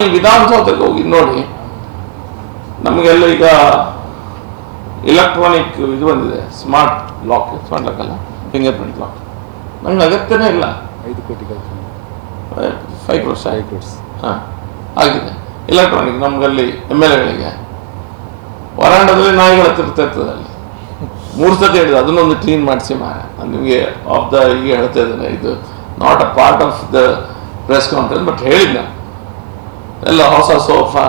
ವಿಧಾನಸೌಧಕ್ಕೆ ಹೋಗಿ ನೋಡಿ, ನಮಗೆಲ್ಲ ಈಗ ಇಲೆಕ್ಟ್ರಾನಿಕ್ ಇದು ಬಂದಿದೆ, ಸ್ಮಾರ್ಟ್ ಲಾಕ್ ಅಲ್ಲ, ಫಿಂಗರ್ ಪ್ರಿಂಟ್ ಲಾಕ್. ನಮ್ಗೆ ಅಗತ್ಯನೇ ಇಲ್ಲ. 5 ಕೋಟಿ 5 crores ಹಾಂ ಆಗಿದೆ ಇಲೆಕ್ಟ್ರಾನಿಕ್. ನಮಗಲ್ಲಿ MLAಗಳಿಗೆ ವರಾಂಡದಲ್ಲಿ ನಾಯಿಗಳ ತಿರ್ತಿರ್ತದೆ, ಅಲ್ಲಿ 3 ಸತಿ ಹೇಳಿದೆ ಅದನ್ನೊಂದು ಕ್ಲೀನ್ ಮಾಡಿಸಿ ನಿಮಗೆ ಈಗ ಹೇಳ್ತಾ ಇದ್ದೇನೆ, ಇದು not a part of the press conference, but ಹೇಳಿದ್ದೆ ಎಲ್ಲ ಹೊಸ ಸೋಫಾ.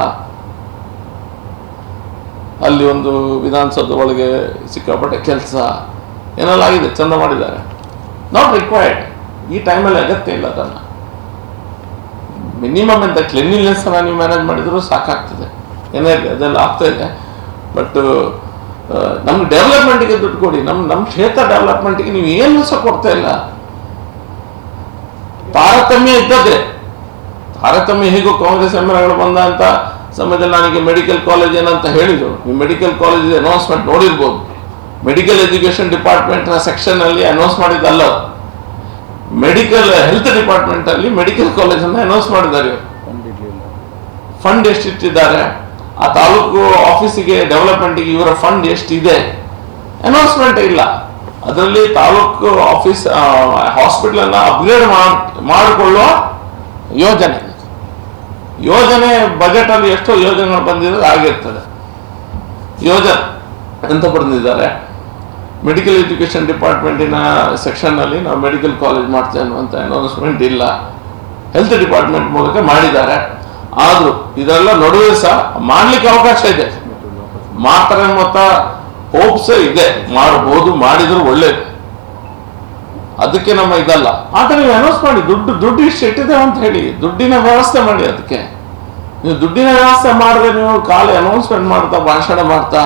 ಅಲ್ಲಿ ಒಂದು ವಿಧಾನಸೌಧ ಒಳಗೆ ಸಿಕ್ಕಾಪಟ್ಟೆ ಕೆಲಸ ಏನೆಲ್ಲ ಆಗಿದೆ, ಚಂದ ಮಾಡಿದ್ದಾರೆ. ನಾಟ್ ರಿಕ್ವೈರ್ಡ್, ಈ ಟೈಮಲ್ಲಿ ಅಗತ್ಯ ಇಲ್ಲ. ಅದನ್ನು ಮಿನಿಮಮ್ ಅಂತ ಕ್ಲೀನ್ಲಿನೆಸ್ ನೀವು ಮ್ಯಾನೇಜ್ ಮಾಡಿದ್ರು ಸಾಕಾಗ್ತದೆ. ಏನೇ ಅದೆಲ್ಲ ಆಗ್ತಾ ಇದೆ. ಬಟ್ ನಮ್ಗೆ ಡೆವಲಪ್ಮೆಂಟಿಗೆ ದುಡ್ಡು ಕೊಡಿ. ನಮ್ಮ ಕ್ಷೇತ್ರ ಡೆವಲಪ್ಮೆಂಟಿಗೆ ನೀವು ಏನು ಸಹ ಕೊಡ್ತಾ ಇಲ್ಲ. ತಾರತಮ್ಯ ಇದ್ದದ್ದೇ, ತಾರತಮ್ಯ ಹೇಗೋ ಕಾಂಗ್ರೆಸ್ MLAಗಳು ಬಂದ ಅಂತ ಸಮಯದಲ್ಲಿ ನನಗೆ ಮೆಡಿಕಲ್ ಕಾಲೇಜ್ ಏನಂತ ಹೇಳಿದ್ರು. ನೀವು ಮೆಡಿಕಲ್ ಕಾಲೇಜ್ ಅನೌನ್ಸ್ಮೆಂಟ್ ನೋಡಿರ್ಬೋದು. ಮೆಡಿಕಲ್ ಎಜುಕೇಶನ್ ಡಿಪಾರ್ಟ್ಮೆಂಟ್ನ ಸೆಕ್ಷನಲ್ಲಿ ಅನೌನ್ಸ್ ಮಾಡಿದ್ದಲ್ಲ, ಮೆಡಿಕಲ್ ಹೆಲ್ತ್ ಡಿಪಾರ್ಟ್ಮೆಂಟ್ ಅಲ್ಲಿ ಮೆಡಿಕಲ್ ಕಾಲೇಜನ್ನು ಅನೌನ್ಸ್ ಮಾಡಿದ್ದಾರೆ. ಫಂಡ್ ಎಷ್ಟಿಟ್ಟಿದ್ದಾರೆ, ಆ ತಾಲೂಕು ಆಫೀಸಿಗೆ ಡೆವಲಪ್ಮೆಂಟಿಗೆ ಇವರ ಫಂಡ್ ಎಷ್ಟಿದೆ, ಅನೌನ್ಸ್ಮೆಂಟ್ ಇಲ್ಲ. ಅದರಲ್ಲಿ ತಾಲೂಕು ಆಫೀಸ್ ಹಾಸ್ಪಿಟಲ್ ಅನ್ನ ಅಪ್ಗ್ರೇಡ್ ಮಾಡಿಕೊಳ್ಳುವ ಯೋಜನೆ ಬಜೆಟ್ ಅಲ್ಲಿ ಎಷ್ಟೋ ಯೋಜನೆಗಳು ಬಂದಿರೋದು ಆಗಿರ್ತದೆ. ಯೋಜನೆ ಅಂತ ಬಂದಿದ್ದಾರೆ. ಮೆಡಿಕಲ್ ಎಜುಕೇಶನ್ ಡಿಪಾರ್ಟ್ಮೆಂಟಿನ ಸೆಕ್ಷನ್ ಅಲ್ಲಿ ನಾವು ಮೆಡಿಕಲ್ ಕಾಲೇಜ್ ಮಾಡ್ತೇವೆ ಅನ್ನುವಂಥ ಅನೌನ್ಸ್ಮೆಂಟ್ ಇಲ್ಲ. ಹೆಲ್ತ್ ಡಿಪಾರ್ಟ್ಮೆಂಟ್ ಮೂಲಕ ಮಾಡಿದ್ದಾರೆ. ಆದ್ರೂ ಇದೆಲ್ಲ ನಡುವೆ ಸಹ ಮಾಡ್ಲಿಕ್ಕೆ ಅವಕಾಶ ಇದೆ. ಮಾಡ್ತಾರೆ ಮೊತ್ತ ಹೋಪ್ಸ್ ಇದೆ, ಮಾಡಬಹುದು, ಮಾಡಿದ್ರು ಒಳ್ಳೇದು. ಅದಕ್ಕೆ ನಮ್ಮ ಇದಲ್ಲ. ಆದ್ರೆ ನೀವು ಅನೌನ್ಸ್ ಮಾಡಿ, ದುಡ್ಡು ಇಷ್ಟು ಇಟ್ಟಿದೆ ಅಂತ ಹೇಳಿ ದುಡ್ಡಿನ ವ್ಯವಸ್ಥೆ ಮಾಡಿ. ಅದಕ್ಕೆ ನೀವು ದುಡ್ಡಿನ ವ್ಯವಸ್ಥೆ ಮಾಡಿದ್ರೆ ನೀವು ಖಾಲಿ ಅನೌನ್ಸ್ಮೆಂಟ್ ಮಾಡ್ತಾ ಭಾಷಣ ಮಾಡ್ತಾ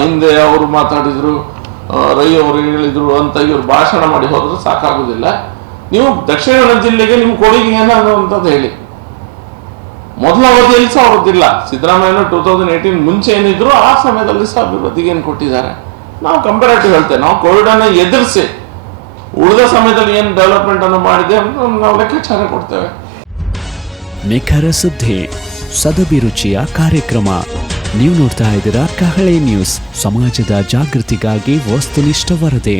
ಹಿಂದೆ ಅವರು ಮಾತಾಡಿದ್ರು, ರೈ ಅವರು ಹೇಳಿದ್ರು ಅಂತ ಇವ್ರು ಭಾಷಣ ಮಾಡಿ ಹೋದ್ರು ಸಾಕಾಗುದಿಲ್ಲ. ನೀವು ದಕ್ಷಿಣ ಕನ್ನಡ ಜಿಲ್ಲೆಗೆ ನಿಮ್ಮ ಕೊಡುಗೆ ಏನಾಗುವಂಥದ್ದು ಹೇಳಿ. ಮೊದಲ ಅವಧಿಯಲ್ಲಿ ಸಹ ಅವ್ರದ್ದಿಲ್ಲ. ಸಿದ್ದರಾಮಯ್ಯ 2018 ಮುಂಚೆ ಏನಿದ್ರು ಆ ಸಮಯದಲ್ಲಿ ಸಹ ಅಭಿವೃದ್ಧಿಗೆ ಏನು ಕೊಟ್ಟಿದ್ದಾರೆ. ನಾವು ಕಂಪೇರೇಟಿವ್ ಹೇಳ್ತೇವೆ. ನಾವು ಕೋವಿಡ್ ಅನ್ನು ಎದುರಿಸಿ ಉಳಿದ ಸಮಯದಲ್ಲಿ ಏನು ಡೆವಲಪ್ಮೆಂಟ್ ಅನ್ನು ಮಾಡಿದೆ ಅಂತ ನಾವು ಲೆಕ್ಕಾಚಾರ ಕೊಡ್ತೇವೆ. ನಿಖರ ಸುದ್ದಿ, ಸದಭಿರುಚಿಯ ಕಾರ್ಯಕ್ರಮ. ನೀವು ನೋಡ್ತಾ ಇದ್ದೀರಾ ಕಹಳೆ ನ್ಯೂಸ್, ಸಮಾಜದ ಜಾಗೃತಿಗಾಗಿ ವಸ್ತುನಿಷ್ಠ ವರದಿ.